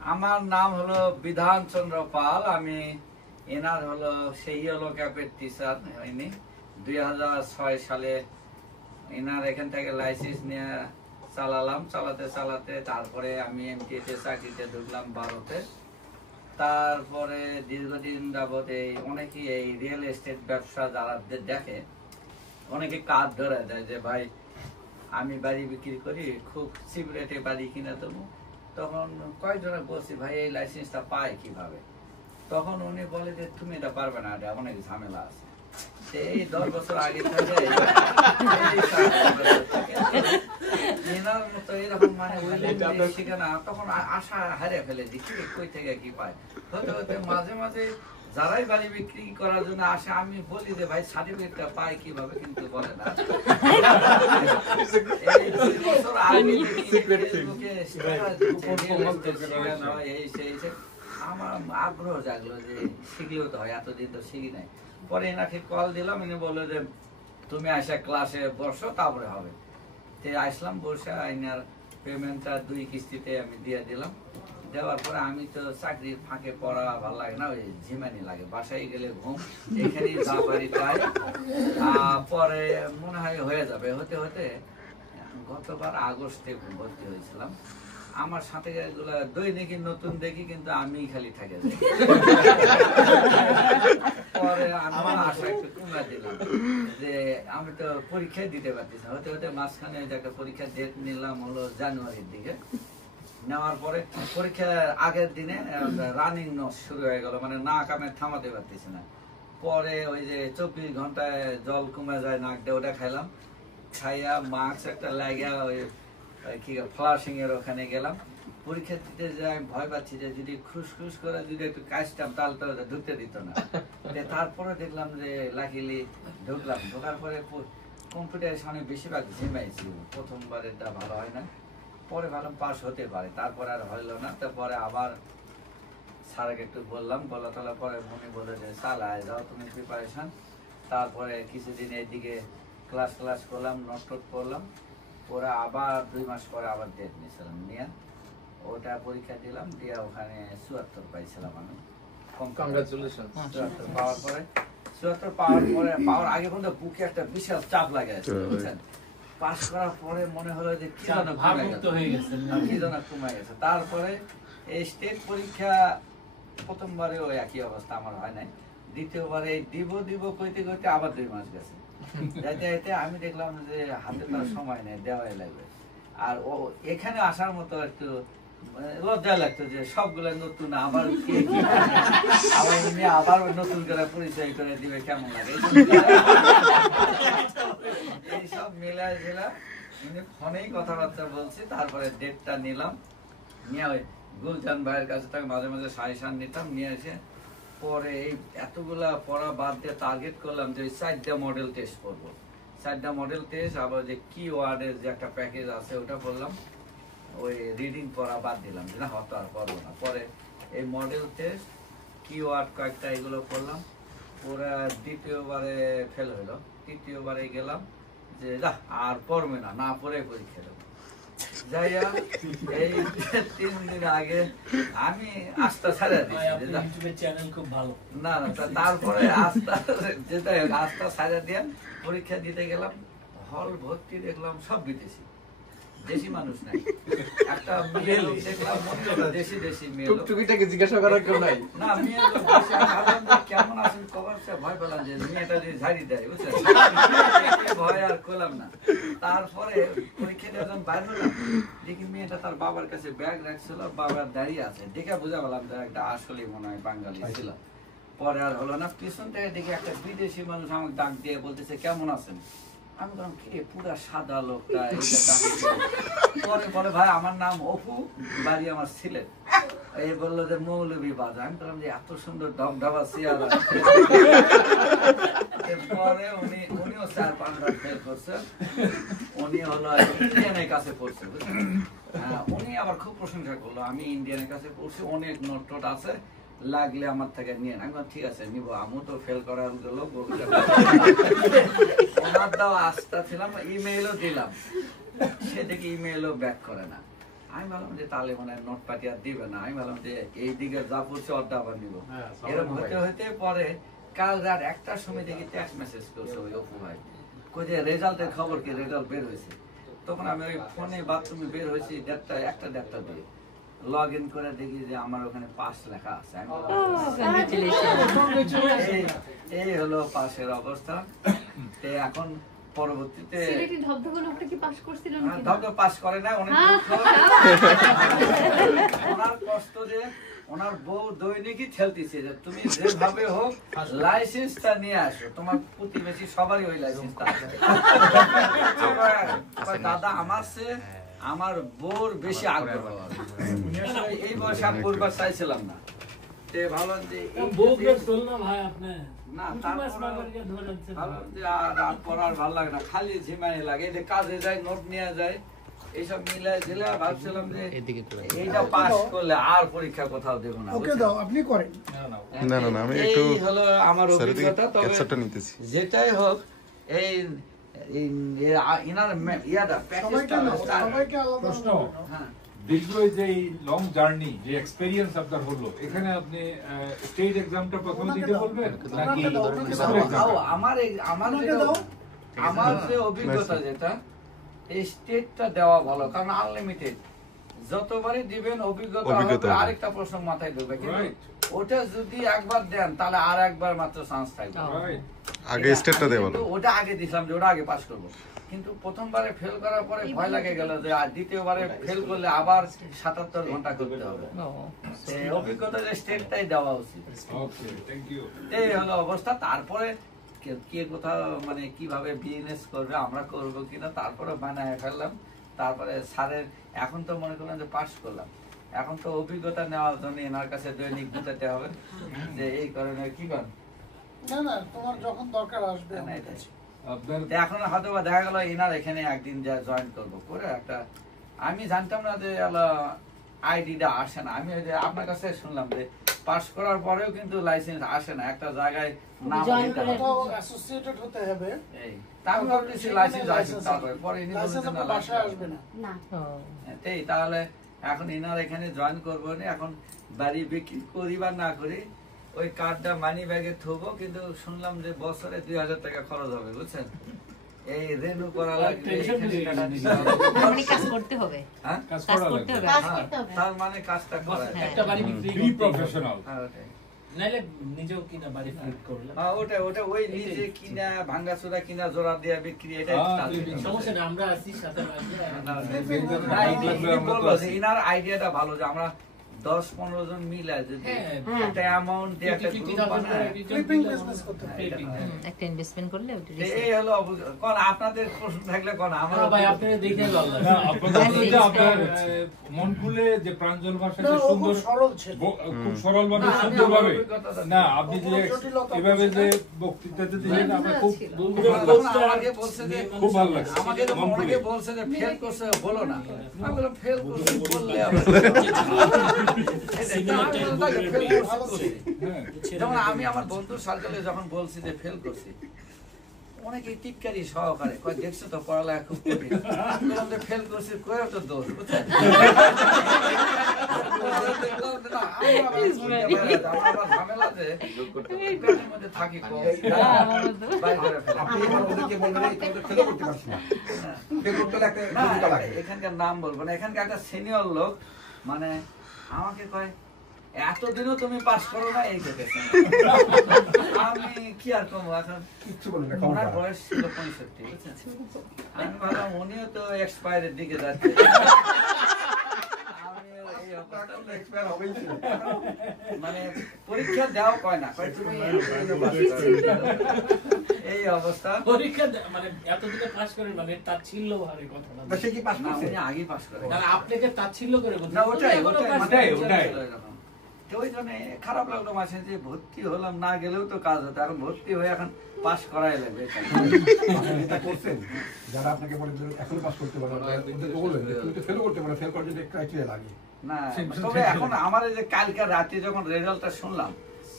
আমার নাম হলো বিধান চন্দ্র পাল। আমি এনার হলো সেই হলো ক্যাপের টিচার হয়নি 2006 সালে এনার এখান থেকে লাইসেন্স নিয়ে চালালাম। চালাতে তারপরে আমি এমটিএতে চাকরিতে ঢুকলাম 12-তে। তারপরে দীর্ঘদিন যাবৎ এই অনেকেই এই রিয়েল এস্টেট ব্যবসা যারা দেখে অনেকে কাজ ধরে দেয় যে ভাই আমি বাড়ি বিক্রি করি, খুব চিপ রেটে বাড়ি কিনে দেবো। তখন কয়েকজনে বলছি ভাই এই লাইসেন্সটা পায় কিভাবে? তখন উনি বলে যে তুমি এটা পারবে না, এটা অনেক ঝামেলা আছে। এই 10 বছর আগে থেকে এনার মতো এরকম মানে শিখে না, তখন আশা হারিয়ে ফেলে দেখি কই থেকে কি পায়। হতে হতে মাঝে মাঝে যারাই বাড়ি বিক্রি করার জন্য আসে আমি বলি যে ভাই সার্টিফিকেটটা পাই কিভাবে, কিন্তু বলে না। এই 2 বছর আগে আমার আগ্রহ জাগলো যে শিখলেও তো হয়, এতদিন তো শিখি নাই। পরে এনাকে কল দিলাম, এনে বললো যে তুমি আসা ক্লাসে বসো তারপরে হবে। তে আসলাম, বসে আইনার পেমেন্টটা 2 কিস্তিতে আমি দিয়ে দিলাম। দেওয়ার পরে আমি তো চাকরির ফাঁকে পড়া ভালো লাগে না, ওই ঝিমানি লাগে, বাসায় গেলে ঘুম, এখানেই যা পারি তাই। পরে মনে হয় হয়ে যাবে। হতে হতে গতবার আগস্টে ভর্তি হয়েছিলাম। আমার সাথে এগুলো দৈনিক নতুন দেখি, কিন্তু আমি খালি থাকে যাই। পরে আমি আশা একটু কমে দিলাম যে আমি তো পরীক্ষায় দিতে পারতেছি না। হতে হতে মাঝখানে একটা পরীক্ষার ডেট নিলাম হলো জানুয়ারির দিকে। নেওয়ার পরে পরীক্ষার আগের দিনে রানিং নস শুরু হয়ে গেল, মানে নাক আমি থামাতে পারতেছি না। পরে ওই যে 24 ঘন্টায় জল কমে যায় নাক দিয়ে, ওটা খাইলাম। খাইয়া মাস্ক একটা লাগিয়া ওই কি ফ্লাশিং এর ওখানে গেলাম। পরীক্ষা দিতে যাই, আমি ভয় পাচ্ছি যে যদি খুশখুশ করে যদি একটু কাজটাম তাহলে তো ঢুকতে দিত না। তারপরে দেখলাম যে লাকিলি ঢুকলাম। ঢোকার পরে কম্পিউটারের সামনে বেশিরভাগ ঝিমাইছি, প্রথমবারেরটা ভালো হয় না। পরে ভাবলাম পাস হতে পারে, তারপরে আর হইলো না। তারপরে আবার স্যারকে একটু বললাম, বলা টলা পরে মনে বলে যে চালায় যাও তুমি প্রিপারেশন। তারপরে কিছুদিন এইদিকে ক্লাস করলাম, নোট করলাম। ওরা আবার 2 মাস পরে আবার ডেট নিয়েছিলাম, নিয়ে ওটা পরীক্ষা দিলাম, দিয়ে ওখানে 74 পাইছিলাম আমি। কংগ্রাচুলেশন। 74 পাওয়ার পরে 74 পাওয়ার আগে পর্যন্ত বুকে একটা বিশাল চাপ লাগে আছে, বুঝছেন? পাস করার পরে মনে হলো যে কি যেন কমে গেছে। তারপরে এই স্টেট পরীক্ষা প্রথমবারে ওই একই অবস্থা আমার হয় নাই। দ্বিতীয়বারে দিব কইতে আবার 2 মাস গেছে। যাইতে আমি দেখলাম যে হাতে তার সময় নেই, দেওয়াই লাগবে। আর ও এখানে আসার মতো একটু লজ্জা লাগতো যে সবগুলো নতুন, আবার আবার নতুন করে পরিচয় করে দিবে, কেমন লাগে। এইসব মিলাই ফোনেই কথাবার্তা বলছি। তারপরে ডেটটা নিলাম, নিয়ে ওই গুলজান ভাইয়ের কাছে থেকে মাঝে মাঝে সাজেশন নিতাম, নিয়ে এসে পরে এই এতগুলা পড়া বাদ দিয়ে টার্গেট করলাম যে 4টা মডেল টেস্ট করবো। 4টা মডেল টেস্ট, আবার যে কি ওয়ার্ডের যে একটা প্যাকেজ আছে ওটা করলাম। ওই রিডিং পড়া বাদ দিলাম যে না হয়তো আর করবো না। পরে এই মডেল টেস্ট, কি ওয়ার্ড কয়েকটা এগুলো করলাম। ওরা দ্বিতীয়বারে ফেল হইলো। তৃতীয়বারে গেলাম যে যা আর পড়বে না, না পড়ে পরীক্ষা দেবো। যাইয়া এই 3 দিন আগে আমি আস্থা ছাড়া দিচ্ছি, না তারপরে আস্থা ছাড়া দিয়ে পরীক্ষা দিতে গেলাম। হল ভর্তি দেখলাম সব বিদেশি, দেশি মানুষ নাই। একটা মেয়ে লোক দেখলাম, দেশি মেয়ে লোক। টুকিটাকে জিজ্ঞাসা করার কেউ নাই, না মেয়ে লোক কেমন আছেন খবর, ভয় পেলাম যে মেয়েটা যদি ঝাড়ি দেয়, বুঝছেন? ভয় আর করলাম না। তারপরে পরীক্ষা যখন বাইর হলাম, দেখি মেয়েটা তার বাবার কাছে ব্যাগ রাখছিল, বাবার দাঁড়িয়ে আছে। দেখে বুঝা পেলাম যে একটা আসলে মনে হয় বাঙালি ছিল। পরে আর হলো না, পিছন থেকে দেখি একটা বিদেশি মানুষ আমাকে ডাক দিয়ে বলতেছে কেমন আছেন। আমি বললাম কে, পুরা সাদা লোকটা। পরে বলে ভাই আমার নাম অপু, বাড়ি আমার সিলেট। এই বললো যে মৌলভী বাজার। আমি বললাম যে এত সুন্দর ঢবঢবা চেয়ার। পরে উনিও 4-5 বার ফেল করছেন। উনি হলো ইন্ডিয়ানের কাছে পড়ছে, উনি আবার খুব প্রশংসা করলো। আমি ইন্ডিয়ানের কাছে পড়ছি, অনেক নোট টোট আছে, লাগলে আমার থেকে নিয়ে। আমি ঠিক আছে নিব, আমি তো ফেল করার লোক। ওনার দাও আস্থা ছিলাম, ইমেইলও দিলাম, সে দেখি ইমেইলও ব্যাক করে না। আমি ভাবলাম যে তাহলে মানে নোট পাটি আর দিবে না, আমি ভাবলাম যে এই দিকে যা পড়ছে অর্ধ আবার নিব। এরকম হতে হতে পরে কাল রাত 1টার সময় দেখি টেক্সট মেসেজ করছে ওই অপু ভাই, কই যে রেজাল্টের খবর কি, রেজাল্ট বের হয়েছে। তখন আমি ওই ফোনে বাথরুমে বের হয়েছি 1:30 দিয়ে, লগ ইন করে দেখি যে আমার ওখানে পাস লেখা আছে। এই হলো পাশের অবস্থা। এখন পরবর্তীতে ধবধব পাস করে না, অনেক ওনার কষ্ট যে ওনার বউ দৈনিকই ঠেলতেছে যে তুমি যেভাবে হোক লাইসেন্সটা নিয়ে আসো, তোমার প্রতিবেশী সবারই ওই লাইসেন্সটা আছে। দাদা আমার চেয়ে আমার বউর বেশি আগ্রহ, এই বয়সে আমি করবার চাইছিলাম না। ভাবলাম যে ভালো লাগে না, খালি ঝিমানি লাগে, যে কাজে যায় নোট নিয়ে যায়, এইসব মিলাই দিলে ভাবছিলাম যে এইটা পাস করলে আর পরীক্ষা কোথাও দেবো না। এই হলো আমার অভিজ্ঞতা। তবে যেটাই হোক এই দীর্ঘ যে লং জার্নি যে এক্সপেরিয়েন্স আপনার হলো, এখানে আপনি স্টেজ এক্সামটা প্রথমে দিতে বলবেন নাকি? আমার যে অভিজ্ঞতা যেটা, এই স্টেজটা দেওয়া ভালো, কারণ আনলিমিটেড যতবারই দিবেন অভিজ্ঞতা হবে। আরেকটা প্রশ্ন মাথায় ঢুকবে, কিন্তু ওটা যদি একবার দেন তাহলে আর একবার মাত্র চান্স থাকবে। আগে স্টেজটা দেওয়া ভালো, ওটা আগে দিছিলাম যে ওটা আগে পাস করবো, কিন্তু প্রথমবারে ফেল করার পরে ভয় লাগে গেল যে আর দ্বিতীয়বারে ফেল করলে আবার 77 ঘন্টা করতে হবে। অভিজ্ঞতা যে স্টেজটাই দেওয়া উচিত। এই হলো অবস্থা। তারপরে কে কোথাও মানে কিভাবে বিজনেস করবে, আমরা করবো কিনা, তারপরে বানায় ফেললাম। তারপরে স্যারের এখন তো মনে করলাম যে পাস করলাম, এখন তো অভিজ্ঞতা নেওয়ার জন্য এনার কাছে দৈনিক বুঝাতে হবে যে এই কারণে কি করেন না তোমার যখন দরকার আসবে। এখন হয়তো বা দেখা গেল এনার এখানে একদিন যা জয়েন করবো করে একটা, আমি জানতাম না যে আইডিটা আসে না। আমি আপনার কাছে শুনলাম যে পাস করার পরেও কিন্তু লাইসেন্স আসে না, একটা জায়গায় নাম দিতে হবে, অ্যাসোসিয়েটেড হতে হবে। এই আমি ভাবতেছি লাইসেন্স আসে, তারপরে পরে ইনি বলছেন না বাসায় আসবে না। এই তাহলে এখন এনার এখানে জয়েন করবো না, এখন বাড়ি বিক্রি করি বা না করি ওই কার্ডটা মানি ব্যাগে থবো, কিন্তু শুনলাম যে বছরে 2000 টাকা খরচ হবে, বুঝছেন? এই রেনু করা লাগবে, কাজ করতে হবে, তার মানে কাজটা করা একটা বাড়ি বিক্রি প্রফেশনাল নাইলে নিজেও কিনা বাড়ি ফ্লিপ করলে ওটা ওই নিজে কিনা ভাঙাচোরা কিনা জোড়া দিয়ে বিক্রি, এটাই সমস্যা না। আমরা আছি সাথে ইনার আইডিয়াটা ভালো যে আমরা 10-15 জন মিলে যদি একটা অ্যামাউন্ট দিয়ে একটা গ্রুপ বানায় ফ্লিপিং বিজনেস করতে হবে, একটা ইনভেস্টমেন্ট করলে ওটা এই হলো। কোন আপনাদের প্রশ্ন থাকলে কোন আমার ভাই আপনারা দেখে ভালো লাগে না, আপনাদের আপনার মন খুলে যে প্রাঞ্জল ভাষাতে সুন্দর সরল ছিল, খুব সরল ভাবে সুন্দরভাবে না, আপনি যে এভাবে যে বক্তৃতাতে দিলেন আমরা খুব আমাকে বলছে যে খুব ভালো লাগছে। আমাকে অনেকে বলছে যে ফেল করছে বলো না, আমি বললাম ফেল করছি বললে যেমন আমি আমার বন্ধুর সার্কেলে যখন বলছি যে ফেল করছি, অনেকে টিটকারি সহকারে কয় দেখছো তো পড়ালেখা খুব কঠিন, ফেল করছি কয়েও তো দোষ, বুঝছেন? মধ্যে থাকি এখানকার নাম বলবো না, এখানকার একটা সিনিয়র লোক মানে আমাকে কয় এতদিনও তুমি পাস করো না, এই দেখেছেন। আমি কি আর কমো, এখন কিচ্ছু বলি না, ওনার বয়স ছিল 65, বুঝছেন? আমি ভাবলাম উনিও তো এক্সপায়ারের দিকে যাচ্ছে, মানে পরীক্ষা দেওয়া কয় না, কয় তুমি এই অবস্থা। পরীক্ষা মানে এতদিনে পাস করেন মানে তাচ্ছিল্য ভাবে কথা না, সে কি পাস করছে? উনি আগে পাস করে না, আপনাকে তাচ্ছিল্য করে কথা না, ওটাই ওটাই ওই জন্য খারাপ লাগলো মাসে যে ভর্তি হলাম, না গেলেও তো কাজ হতো, এখন ভর্তি হয়ে এখন পাস করাই লাগবে। যারা আপনাকে বলে এখনো পাস করতে পারে ফেল করতে পারে, ফেল করতে ক্রাইটেরিয়া লাগে না। তবে এখন আমার এই যে কালকে রাতে যখন রেজাল্টটা শুনলাম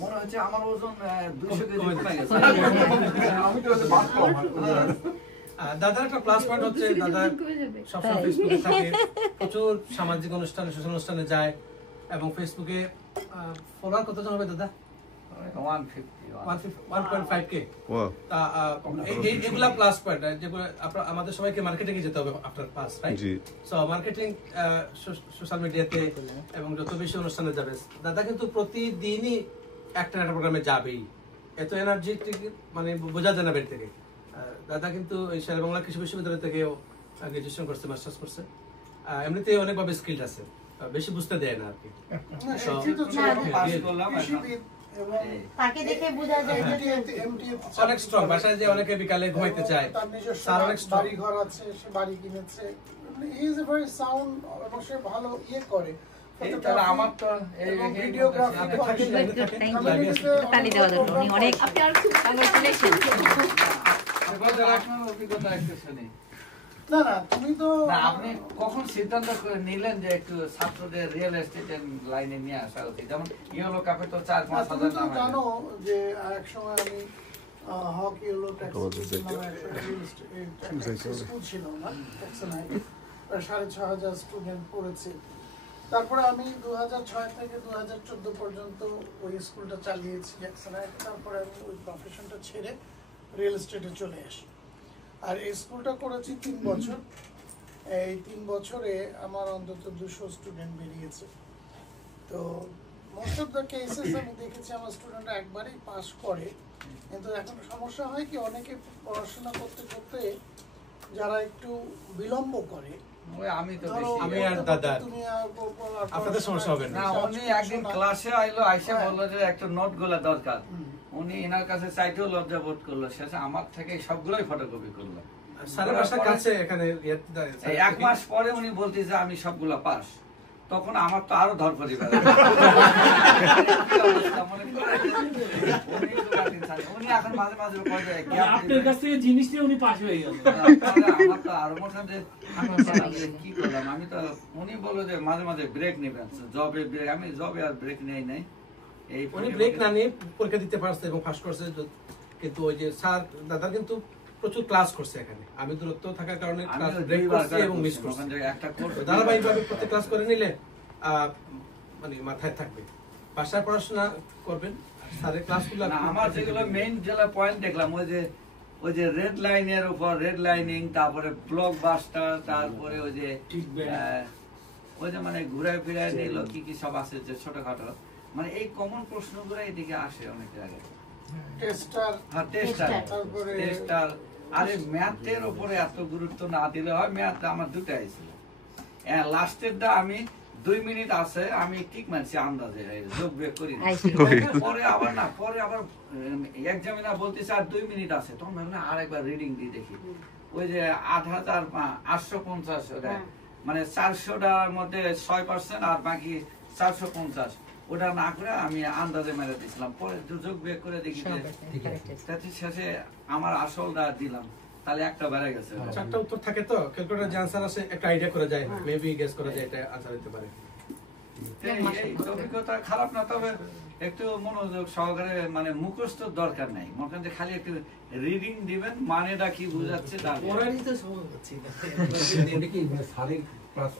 মনে হচ্ছে আমার ওজন 200 কেজি কমে গেছে। আমি তো দাদার একটা প্লাস পয়েন্ট হচ্ছে দাদা সবসময় ফেসবুকে থাকে, প্রচুর সামাজিক অনুষ্ঠানে সোশ্যাল অনুষ্ঠানে যায় এবং ফেসবুকে ফলোয়ার কতজন হবে দাদা? 1.5K। এগুলা প্লাস পয়েন্ট যেগুলো আমাদের সবাইকে মার্কেটিং এ যেতে হবে after pass, right? So marketing social মিডিয়াতে এবং যত বেশি অনুষ্ঠানে যাবে। দাদা কিন্তু প্রতিদিনই একটা প্রোগ্রামে যাবেই, এত এনার্জেটিক মানে বোঝা যায় না বের থেকে। দাদা কিন্তু এই শেরেবাংলা কৃষি বিশ্ববিদ্যালয় থেকে গ্রাজুয়েশন করছে, মাস্টার্স করছে, এমনিতে অনেকভাবে স্কিল আছে, বেশি বুঝতে দেয় না আর কি। তাকে দেখে বোঝা যায় যে অনেক স্ট্রং, বাসায় যে অনেকে বিকালে ঘুমাইতে চায়, তার অনেক বাড়ি ঘর আছে, সে বাড়ি কিনেছে, he is a very sound এবং সে ভালো করে। আমার তো ভিডিওগ্রাফি তালি দেওয়া দরকার, উনি অনেক কংগ্রেচুলেশন। অভিজ্ঞতা একটু শুনি। না তুমি তো আপনি কখন সিদ্ধান্ত নিলেন যে একটু ছাত্রদের রিয়েল এস্টেটের লাইনে নিয়ে আসা উচিত? যেমন ইয়েলো কাপে তো 4-5 হাজার নাম জানো যে একসময় আমি হক ইয়েলো ট্যাক্সি স্কুল ছিল না, 6,500 স্টুডেন্ট পড়েছে। তারপরে আমি 2006 থেকে 2014 পর্যন্ত ওই স্কুলটা চালিয়েছি জ্যাকসনাইটে। তারপরে আমি ওই প্রফেশনটা ছেড়ে রিয়েল এস্টেটে চলে আসি। আর এই স্কুলটা করেছি 3 বছর। এই 3 বছরে আমার অন্তত 200 স্টুডেন্ট বেরিয়েছে। তো মোস্ট অফ দ্য কেসেস আমি দেখেছি আমার স্টুডেন্টরা একবারই পাস করে, কিন্তু এখন সমস্যা হয় কি অনেকে পড়াশোনা করতে করতে যারা একটু বিলম্ব করে, আমি তো আমি আর দাদা আপনাদের সমস্যা হবে না। উনি একদিন ক্লাসে আইলো, আইসা বললো যে একটা নোট গুলা দরকার। উনি এনার কাছে চাইতেও লজ্জা বোধ করলো, শেষে আমার থেকে সবগুলোই ফটোকপি করলো। সারা বাসার কাছে এখানে 1 মাস পরে উনি বলতেছে আমি সবগুলা পাস। তখন আমার তো আরো ধরপড়ি বেড়ে উনি এখন মাঝে মাঝে আপনার কাছ থেকে জিনিস নিয়ে উনি পাস হয়ে গেল। আমার তো আরো মনে কি করলাম আমি তো। উনি বললো যে মাঝে মাঝে ব্রেক নেবেন, জবে ব্রেক। আমি জবে আর ব্রেক নেই নাই। উনি ব্রেক না নিয়ে পরীক্ষা দিতে পারছে এবং পাস করছে। কিন্তু ওই যে স্যার দাদা কিন্তু প্রচুর ক্লাস করছে এখানে, আমি দূরত্ব থাকার কারণে ক্লাস ব্রেক করছি এবং মিস করছি। ধারাবাহিকভাবে প্রত্যেক ক্লাস করে নিলে মানে মাথায় থাকবে। বাসায় পড়াশোনা করবেন, স্যারের ক্লাসগুলো। আমার যেগুলো মেইন যেগুলো পয়েন্ট দেখলাম, ওই যে রেড লাইনের উপর রেড লাইনিং, তারপরে ব্লক বাস্টার, তারপরে ওই যে মানে ঘুরায় ফিরায় নিল কি কি সব আছে যে ছোটখাটো, মানে এই কমন প্রশ্নগুলো এদিকে আসে অনেক আগে। টেস্টার আরে ম্যাথের উপরে এত গুরুত্ব না দিলে হয়। ম্যাথ আমার 2টা ছিল, লাস্টেরটা আমি 2 মিনিট আছে আমি ঠিক মানছি আন্দাজে যোগ বিয়োগ করি। পরে আবার এক্সামিনার বলতেছে আর 2 মিনিট আছে, তখন ভাবলাম আরেকবার রিডিং দিয়ে দেখি। ওই যে 8,850 মানে 400টার মধ্যে 6% আর বাকি 450, ওটা না করে আমি আন্দাজে মেরে দিয়েছিলাম। পরে যোগ বিয়োগ করে দেখি শেষে আমার আসলটা দিলাম, তাহলে একটা বেড়ে গেছে। 4টা উত্তর থাকে তো ক্যালকুলেটর যে आंसर আসে একটা আইডিয়া করা যায়, মেবি গেস করা যায় এটা आंसर দিতে পারে। এই অভিজ্ঞতা খারাপ না, তবে একটু মনোযোগ সহকারে, মানে মুখস্থ দরকার নাই, মনে করেন যে খালি একটু রিডিং দিবেন, মানেটা কি বুঝাচ্ছে তা পড়ারই তো সময় হচ্ছে না। এটা কি মানে সারের প্লাস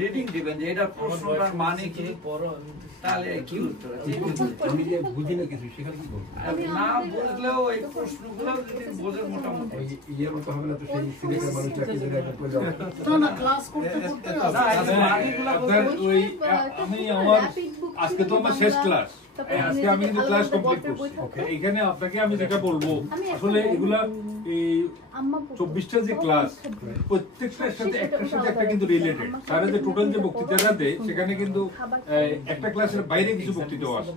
রিডিং দিবেন যে এটা প্রশ্নটার মানে কি, তাহলে কি উত্তর। আমি যে বুঝি না কিছু সেখানে কি বলবো না বুঝলেও এই প্রশ্নগুলো যদি বোঝেন মোটামুটি ইয়ে মতো হবে না, তো সেই সিলেক্টের মানুষ চাকরি করে একটা করে যাবে না ক্লাস করতে করতে আমি আমার আজকে তো আমার শেষ ক্লাস, আজকে আমি কিন্তু ক্লাস কমপ্লিট করছি। এইখানে আপনাকে আমি যেটা বলবো, আসলে এগুলা এই 24টা যে ক্লাস, প্রত্যেকটার সাথে একটার সাথে একটা কিন্তু রিলেটেড। তারা যে টোটাল যে বক্তৃতাটা দেয় সেখানে কিন্তু একটা ক্লাসের বাইরে কিছু বক্তৃতাও আসে।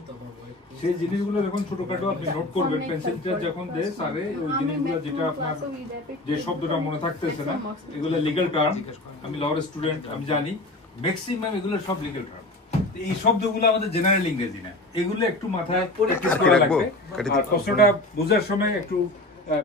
সেই জিনিসগুলো যখন ছোটখাটো আপনি নোট করবেন, পেন্সিলটা যখন দেয় স্যারে, ওই জিনিসগুলো যেটা আপনার যে শব্দটা মনে থাকতেছে না, এগুলো লিগ্যাল টার্ম। আমি লর স্টুডেন্ট, আমি জানি ম্যাক্সিমাম এগুলো সব লিগ্যাল টার্ম। এই শব্দগুলো আমাদের জেনারেল ইংরেজি না, এগুলো একটু মাথায় প্র্যাকটিস করা লাগবে। আর প্রশ্নটা বোঝার সময় একটু